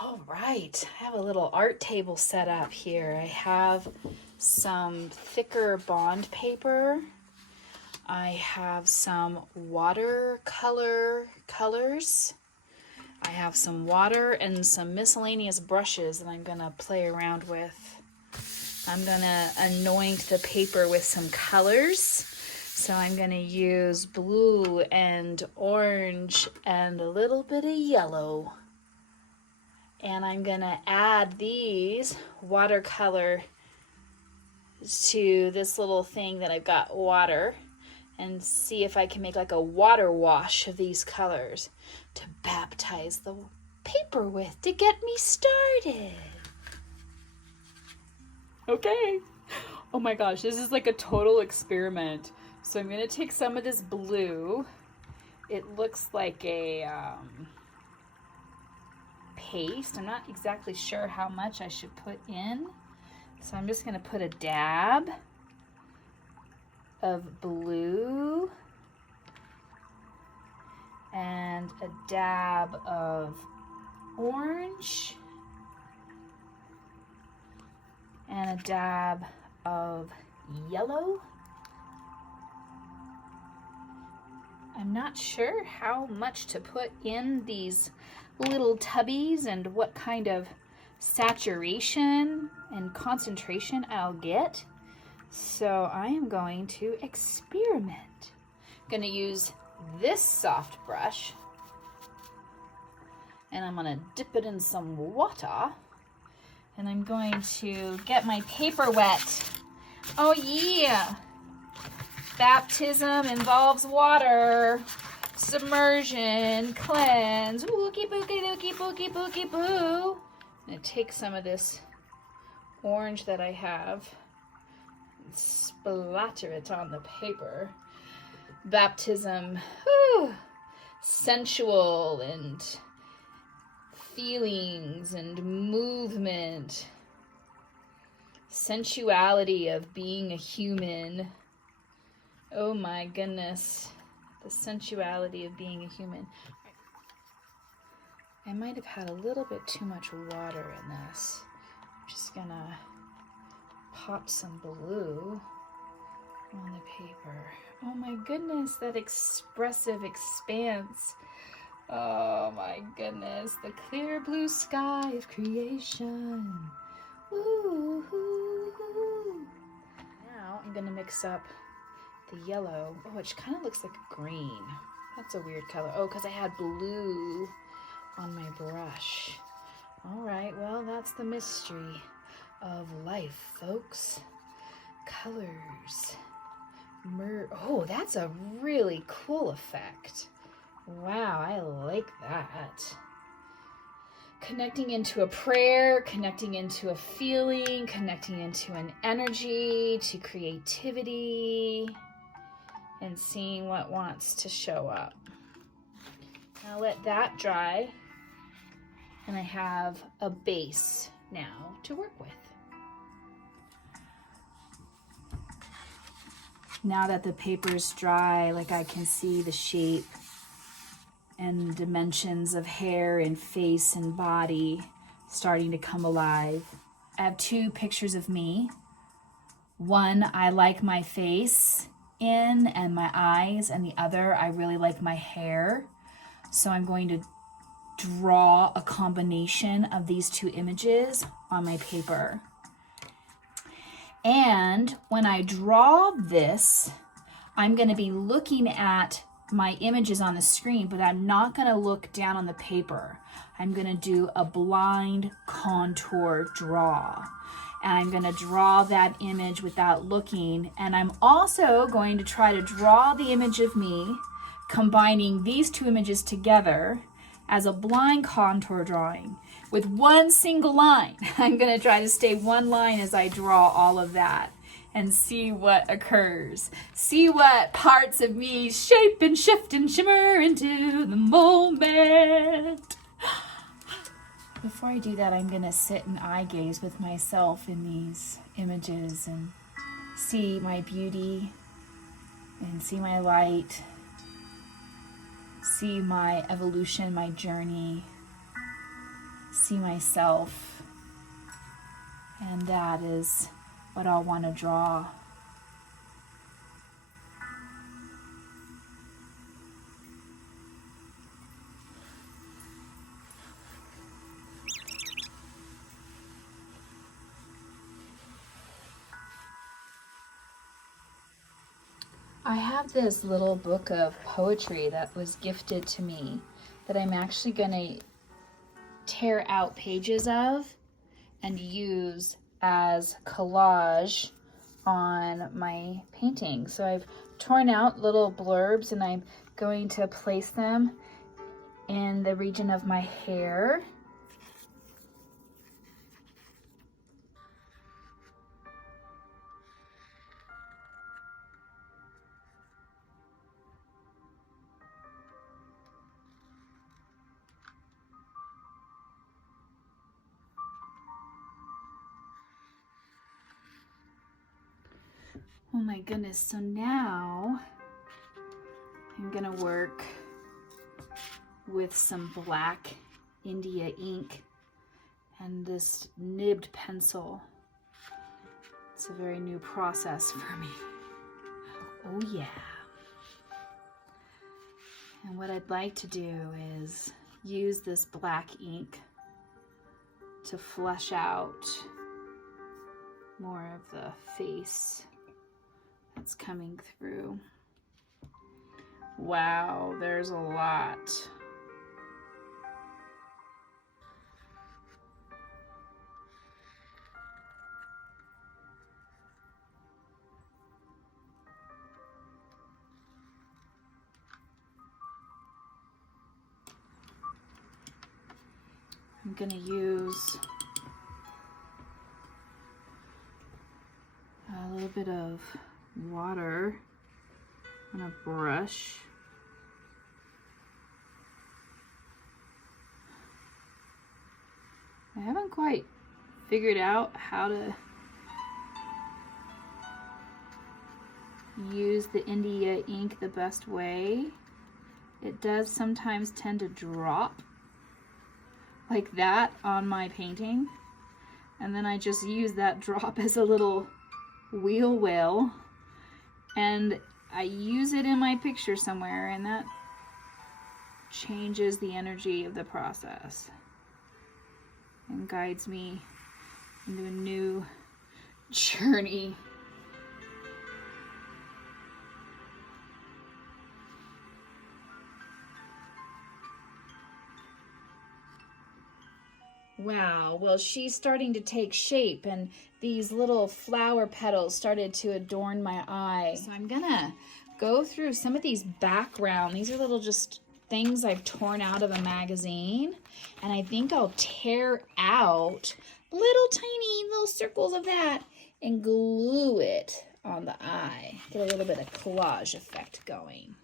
All right, I have a little art table set up here. I have some thicker bond paper. I have some watercolor colors. I have some water and some miscellaneous brushes that I'm gonna play around with. I'm gonna anoint the paper with some colors. So I'm gonna use blue and orange and a little bit of yellow. And I'm gonna add these watercolor to this little thing that I've got water and see if I can make like a water wash of these colors to baptize the paper with to get me started. Okay. Oh my gosh, this is like a total experiment. So I'm gonna take some of this blue. It looks like a paste. I'm not exactly sure how much I should put in. So I'm just gonna put a dab of blue and a dab of orange and a dab of yellow. I'm not sure how much to put in these little tubbies and what kind of saturation and concentration I'll get. So I am going to experiment. I'm going to use this soft brush and I'm going to dip it in some water and I'm going to get my paper wet. Oh yeah! Baptism involves water. Submersion, cleanse, wookie bookie dookie bookie bookie boo. I'm going to take some of this orange that I have and splatter it on the paper. Baptism, whew, sensual and feelings and movement. Sensuality of being a human. Oh my goodness. The sensuality of being a human. I might have had a little bit too much water in this. I'm just gonna pop some blue on the paper. Oh my goodness, that expressive expanse. Oh my goodness, the clear blue sky of creation. Woo-hoo-hoo. Now I'm gonna mix up the yellow. Oh, it kind of looks like green. That's a weird color. Oh, because I had blue on my brush. All right, well, that's the mystery of life, folks. Colors. Oh, that's a really cool effect. Wow, I like that. Connecting into a prayer, connecting into a feeling, connecting into an energy, to creativity, and seeing what wants to show up. Now let that dry, and I have a base now to work with. Now that the paper's dry, like I can see the shape and dimensions of hair and face and body starting to come alive. I have two pictures of me. One, I like my face in and my eyes, and the other, I really like my hair. So I'm going to draw a combination of these two images on my paper. And when I draw this, I'm going to be looking at my images on the screen, but I'm not going to look down on the paper. I'm going to do a blind contour draw. And I'm going to draw that image without looking. And I'm also going to try to draw the image of me, combining these two images together as a blind contour drawing with one single line. I'm going to try to stay one line as I draw all of that and see what occurs. See what parts of me shape and shift and shimmer into the moment. Before I do that, I'm going to sit and eye gaze with myself in these images and see my beauty and see my light, see my evolution, my journey, see myself. And that is what I'll want to draw. I have this little book of poetry that was gifted to me that I'm actually going to tear out pages of and use as collage on my painting. So I've torn out little blurbs and I'm going to place them in the region of my hair. Oh my goodness, so now I'm gonna work with some black India ink and this nibbed pencil. It's a very new process for me. Oh yeah. And what I'd like to do is use this black ink to flesh out more of the face that's coming through. Wow, there's a lot. I'm gonna use a little bit of water on a brush. I haven't quite figured out how to use the India ink the best way. It does sometimes tend to drop like that on my painting, and then I just use that drop as a little wheel well, and I use it in my picture somewhere, and that changes the energy of the process and guides me into a new journey. Wow, well, she's starting to take shape, and these little flower petals started to adorn my eye. So I'm gonna go through some of these background. These are little just things I've torn out of a magazine, and I think I'll tear out little tiny little circles of that and glue it on the eye. Get a little bit of collage effect going.